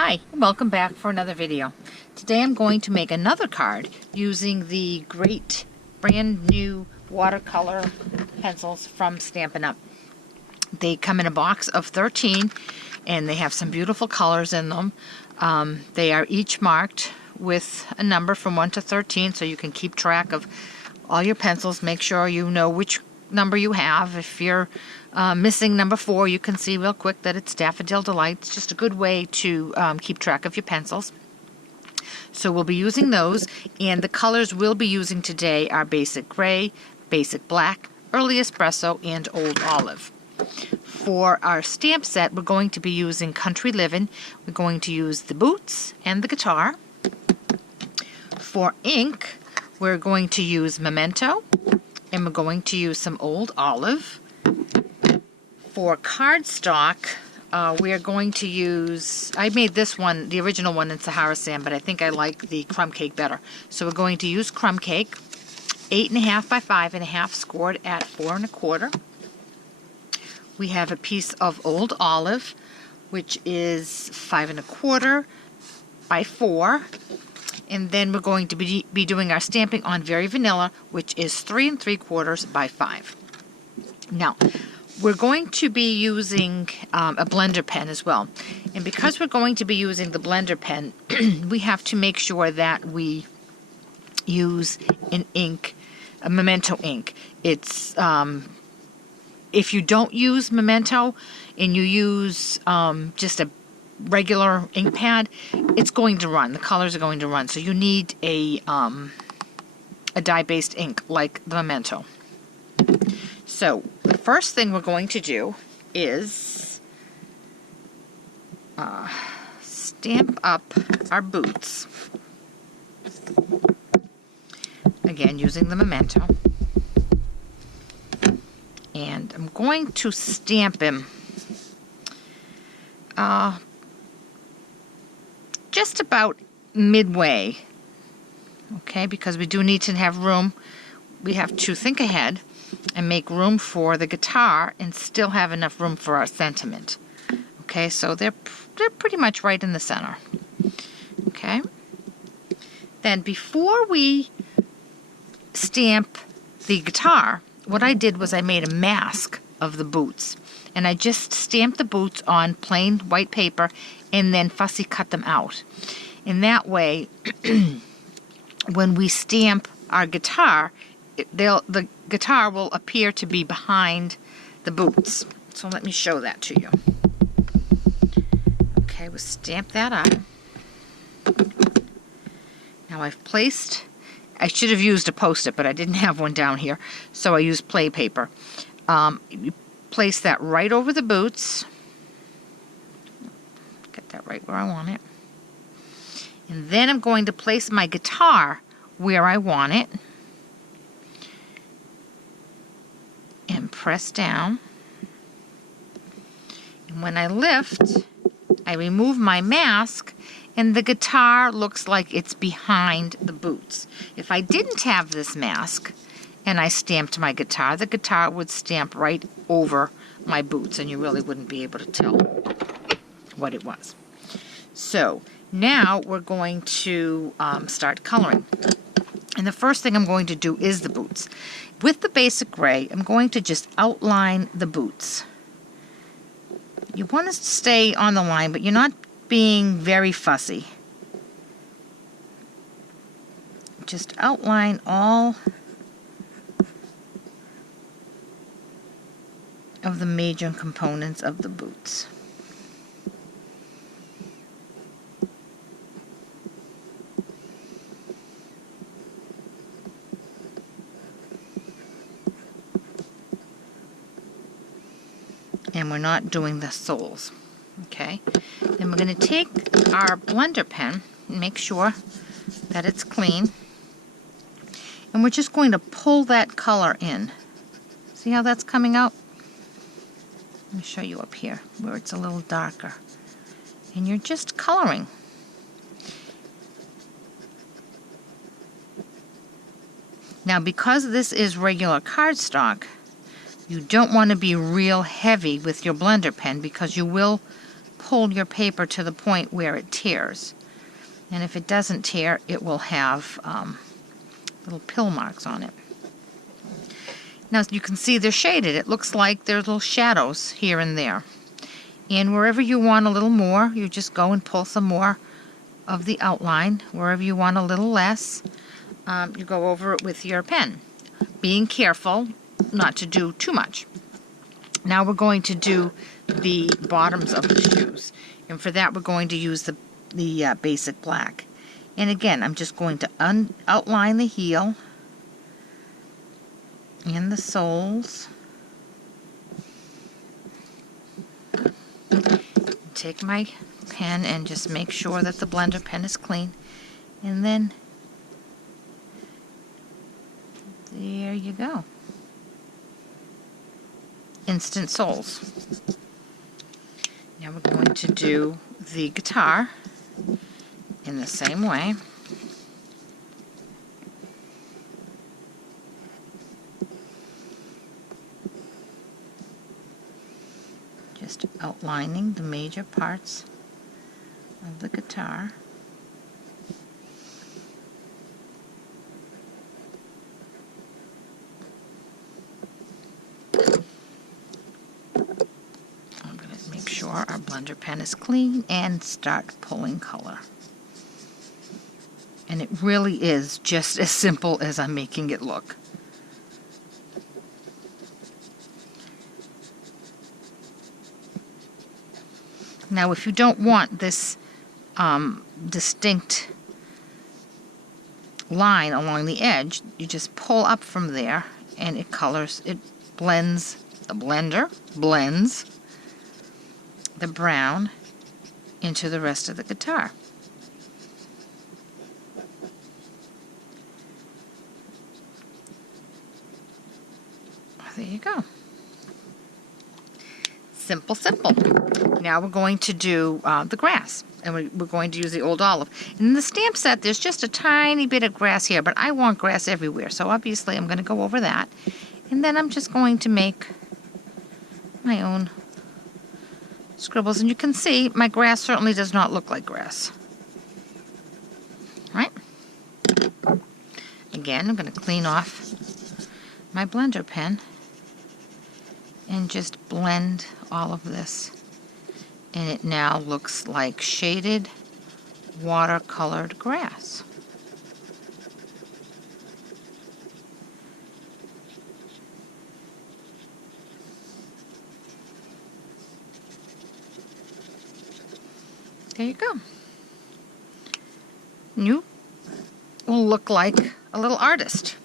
Hi, welcome back for another video. Today I'm going to make another card using the great brand new watercolor pencils from Stampin' Up. They come in a box of 13 and they have some beautiful colors in them. They are each marked with a number from 1 to 13 so you can keep track of all your pencils. Make sure you know which number you have. If you're missing number 4, you can see real quick that it's Daffodil Delight. It's just a good way to keep track of your pencils. So we'll be using those, and the colors we'll be using today are Basic Gray, Basic Black, Early Espresso, and Old Olive. For our stamp set, we're going to be using Country Livin'. We're going to use the boots and the guitar. For ink, we're going to use Memento, and we're going to use some Old Olive. For cardstock, we are going to use, I made this one, the original one in Sahara Sand, but I think I like the Crumb Cake better. So we're going to use Crumb Cake, 8.5 by 5.5, scored at 4 1/4. We have a piece of Old Olive, which is 5 1/4 by 4. And then we're going to be doing our stamping on Very Vanilla, which is 3 3/4 by 5. Now, we're going to be using a blender pen as well. And because we're going to be using the blender pen, we have to make sure that we use an ink, a Memento ink. It's, if you don't use Memento and you use just a regular ink pad, it's going to run. The colors are going to run. So you need a dye-based ink like the Memento. So the first thing we're going to do is stamp up our boots. Again, using the Memento. And I'm going to stamp him just about midway. Okay, because we do need to have room. We have to think ahead and make room for the guitar and still have enough room for our sentiment. Okay, so they're pretty much right in the center. Okay. Then before we stamp the guitar, what I did was I made a mask of the boots. And I just stamped the boots on plain white paper and then fussy cut them out. In that way, when we stamp our guitar, the guitar will appear to be behind the boots. So let me show that to you. Okay, we'll stamp that up. Now I've placed, I should have used a Post-it, but I didn't have one down here, so I used play paper. You place that right over the boots. Get that right where I want it. And then I'm going to place my guitar where I want it. And press down. And when I lift, I remove my mask, and the guitar looks like it's behind the boots. If I didn't have this mask and I stamped my guitar, the guitar would stamp right over my boots, and you really wouldn't be able to tell what it was. So now we're going to start coloring. And the first thing I'm going to do is the boots. With the Basic Gray, I'm going to just outline the boots. You want to stay on the line, but you're not being very fussy. Just outline all of the major components of the boots. And we're not doing the soles. Okay, then we're going to take our blender pen and make sure that it's clean, and we're just going to pull that color in. See how that's coming out? Let me show you up here where it's a little darker, and you're just coloring. Now, because this is regular cardstock, you don't want to be real heavy with your blender pen because you will pull your paper to the point where it tears. And if it doesn't tear, it will have little pill marks on it. Now you can see they're shaded. It looks like there's little shadows here and there. And wherever you want a little more, you just go and pull some more of the outline. Wherever you want a little less, you go over it with your pen, being careful not to do too much. Now we're going to do the bottoms of the shoes, and for that we're going to use the basic black. And again, I'm just going to outline the heel and the soles. Take my pen and just make sure that the blender pen is clean, and then there you go. Instant soles. Now we're going to do the guitar in the same way. Just outlining the major parts of the guitar. I'm going to make sure our blender pen is clean and start pulling color. And it really is just as simple as I'm making it look. Now, if you don't want this distinct line along the edge, you just pull up from there and it colors, it blends, the blender blends the brown into the rest of the guitar. There you go. Simple, simple. Now we're going to do the grass, and we're going to use the old olive. In the stamp set, there's just a tiny bit of grass here, but I want grass everywhere, so obviously I'm going to go over that. And then I'm just going to make my own scribbles, and you can see my grass certainly does not look like grass. All right? Again, I'm going to clean off my blender pen and just blend all of this, and it now looks like shaded watercolored grass. There you go. You will look like a little artist.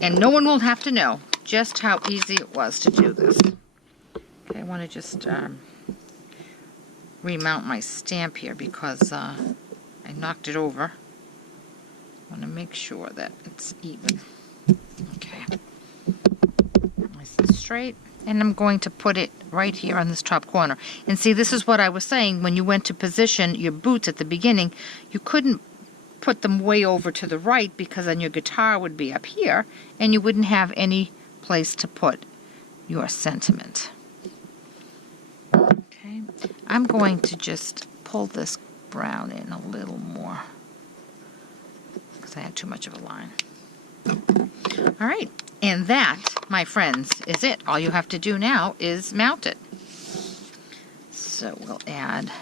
And no one will have to know just how easy it was to do this. Okay, I want to just remount my stamp here because I knocked it over. I want to make sure that it's even. Okay. Nice and straight. And I'm going to put it right here on this top corner. And see, this is what I was saying. When you went to position your boots at the beginning, you couldn't put them way over to the right because then your guitar would be up here and you wouldn't have any place to put your sentiment. Okay, I'm going to just pull this brown in a little more because I had too much of a line. All right, and that, my friends, is it. All you have to do now is mount it. So we'll add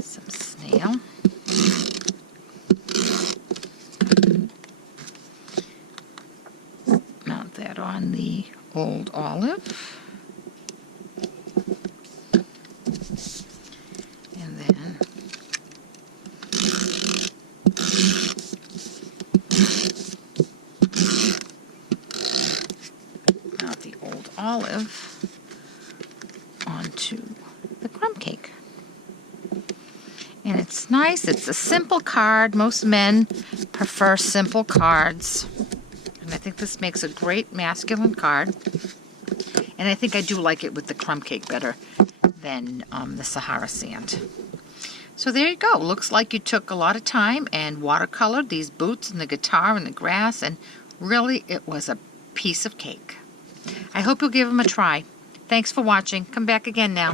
some snail. Mount that on the old olive. And then mount the old olive onto the crumb cake. And it's nice. It's a simple card. Most men prefer simple cards. And I think this makes a great masculine card. And I think I do like it with the crumb cake better than the Sahara sand. So there you go. Looks like you took a lot of time and watercolored these boots and the guitar and the grass, and really it was a piece of cake. I hope you'll give them a try. Thanks for watching. Come back again now.